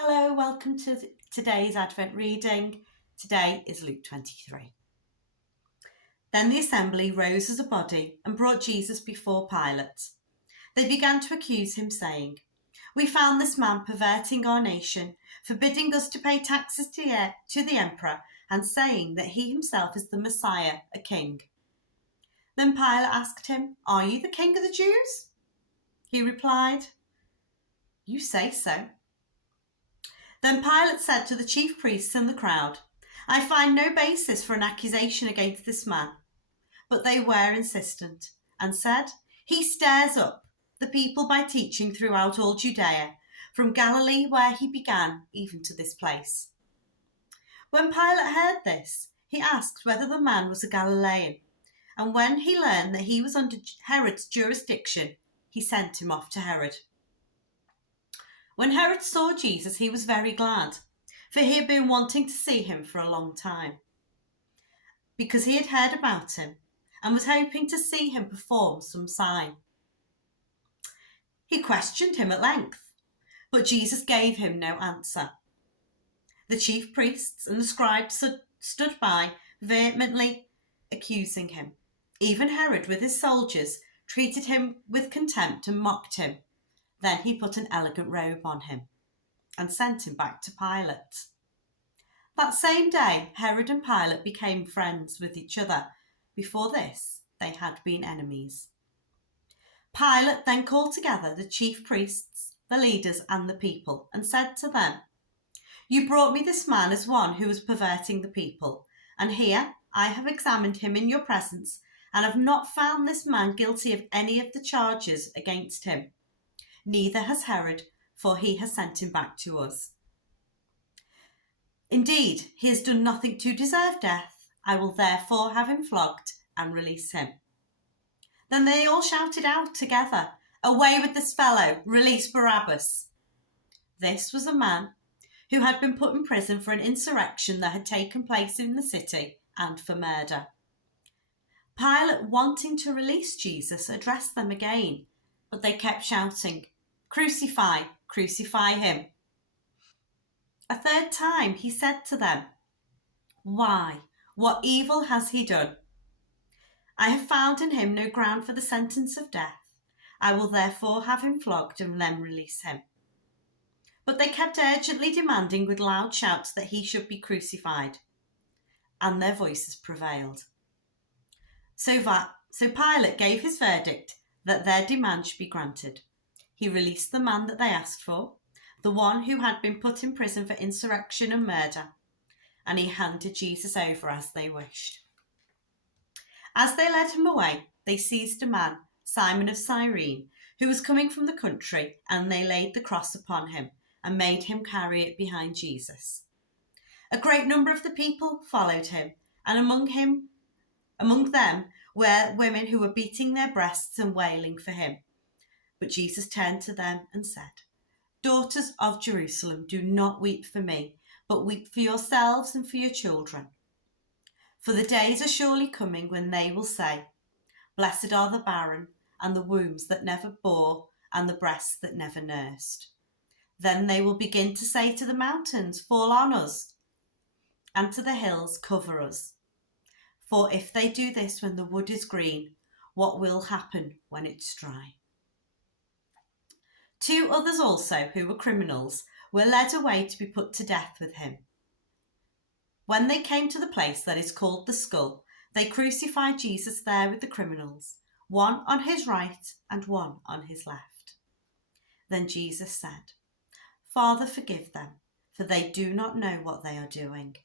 Hello, welcome to today's Advent reading. Today is Luke 23. Then the assembly rose as a body and brought Jesus before Pilate. They began to accuse him, saying, "We found this man perverting our nation, forbidding us to pay taxes to the emperor, and saying that he himself is the Messiah, a king." Then Pilate asked him, "Are you the king of the Jews?" He replied, "You say so." Then Pilate said to the chief priests and the crowd, "I find no basis for an accusation against this man." But they were insistent and said, "He stirs up the people by teaching throughout all Judea, from Galilee where he began, even to this place." When Pilate heard this, he asked whether the man was a Galilean, and when he learned that he was under Herod's jurisdiction, he sent him off to Herod. When Herod saw Jesus, he was very glad, for he had been wanting to see him for a long time, because he had heard about him and was hoping to see him perform some sign. He questioned him at length, but Jesus gave him no answer. The chief priests and the scribes stood by, vehemently accusing him. Even Herod, with his soldiers, treated him with contempt and mocked him. Then he put an elegant robe on him and sent him back to Pilate. That same day, Herod and Pilate became friends with each other. Before this, they had been enemies. Pilate then called together the chief priests, the leaders, and the people, and said to them, "You brought me this man as one who was perverting the people, and here I have examined him in your presence, and have not found this man guilty of any of the charges against him. Neither has Herod, for he has sent him back to us. Indeed, he has done nothing to deserve death. I will therefore have him flogged and release him." Then they all shouted out together, "Away with this fellow! Release Barabbas!" This was a man who had been put in prison for an insurrection that had taken place in the city and for murder. Pilate, wanting to release Jesus, addressed them again, but they kept shouting, "Crucify, crucify him." A third time he said to them, "Why, what evil has he done? I have found in him no ground for the sentence of death. I will therefore have him flogged and then release him." But they kept urgently demanding with loud shouts that he should be crucified, and their voices prevailed. So Pilate gave his verdict that their demand should be granted. He released the man that they asked for, the one who had been put in prison for insurrection and murder, and he handed Jesus over as they wished. As they led him away, they seized a man, Simon of Cyrene, who was coming from the country, and they laid the cross upon him and made him carry it behind Jesus. A great number of the people followed him, and among them were women who were beating their breasts and wailing for him. But Jesus turned to them and said, "Daughters of Jerusalem, do not weep for me, but weep for yourselves and for your children. For the days are surely coming when they will say, 'Blessed are the barren, and the wombs that never bore, and the breasts that never nursed.' Then they will begin to say to the mountains, 'Fall on us,' and to the hills, 'Cover us.' For if they do this when the wood is green, what will happen when it's dry?" Two others also, who were criminals, were led away to be put to death with him. When they came to the place that is called the Skull, they crucified Jesus there with the criminals, one on his right and one on his left. Then Jesus said, "Father, forgive them, for they do not know what they are doing."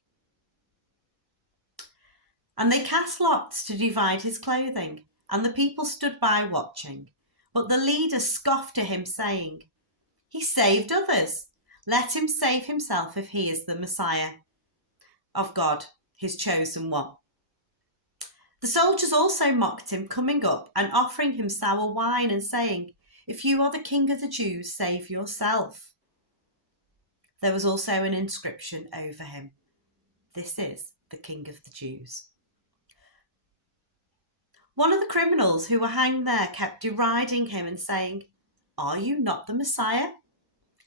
And they cast lots to divide his clothing, and the people stood by watching. But the leaders scoffed to him, saying, "He saved others. Let him save himself if he is the Messiah of God, his chosen one." The soldiers also mocked him, coming up and offering him sour wine and saying, "If you are the king of the Jews, save yourself." There was also an inscription over him, "This is the King of the Jews." One of the criminals who were hanged there kept deriding him and saying, "Are you not the Messiah?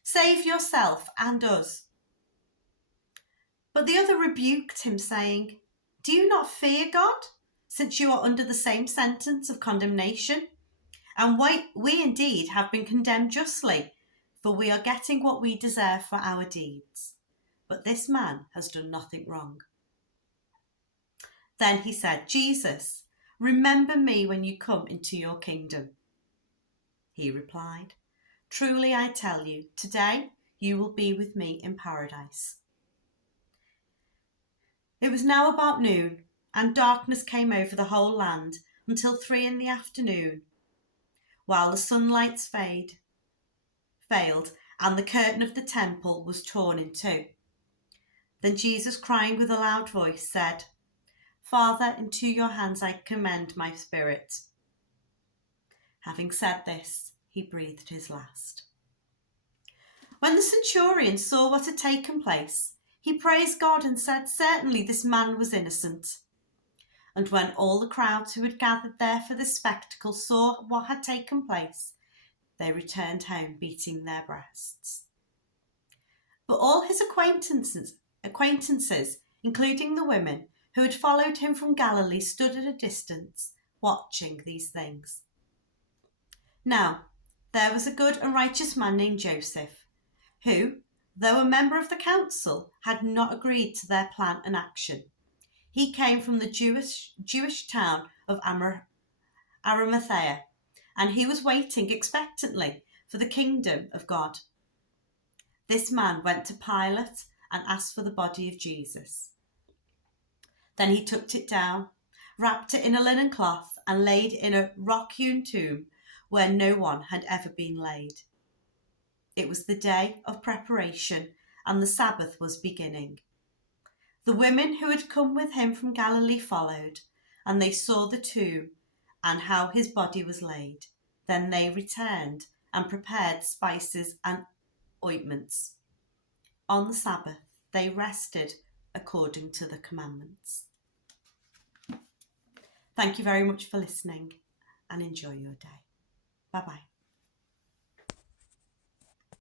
Save yourself and us." But the other rebuked him, saying, "Do you not fear God, since you are under the same sentence of condemnation? And we indeed have been condemned justly, for we are getting what we deserve for our deeds. But this man has done nothing wrong." Then he said, "Jesus, remember me when you come into your kingdom." He replied, "Truly I tell you, today you will be with me in paradise." It was now about noon, and darkness came over the whole land until 3 in the afternoon, while the sunlight failed, and the curtain of the temple was torn in two. Then Jesus, crying with a loud voice, said, "Father, into your hands I commend my spirit." Having said this, he breathed his last. When the centurion saw what had taken place, he praised God and said, "Certainly this man was innocent." And when all the crowds who had gathered there for this spectacle saw what had taken place, they returned home beating their breasts. But all his acquaintances, including the women who had followed him from Galilee, stood at a distance, watching these things. Now, there was a good and righteous man named Joseph, who, though a member of the council, had not agreed to their plan and action. He came from the Jewish town of Arimathea, and he was waiting expectantly for the kingdom of God. This man went to Pilate and asked for the body of Jesus. Then he took it down, wrapped it in a linen cloth, and laid it in a rock-hewn tomb where no one had ever been laid. It was the day of preparation, and the Sabbath was beginning. The women who had come with him from Galilee followed, and they saw the tomb and how his body was laid. Then they returned and prepared spices and ointments. On the Sabbath, they rested according to the commandments. Thank you very much for listening, and enjoy your day. Bye-bye.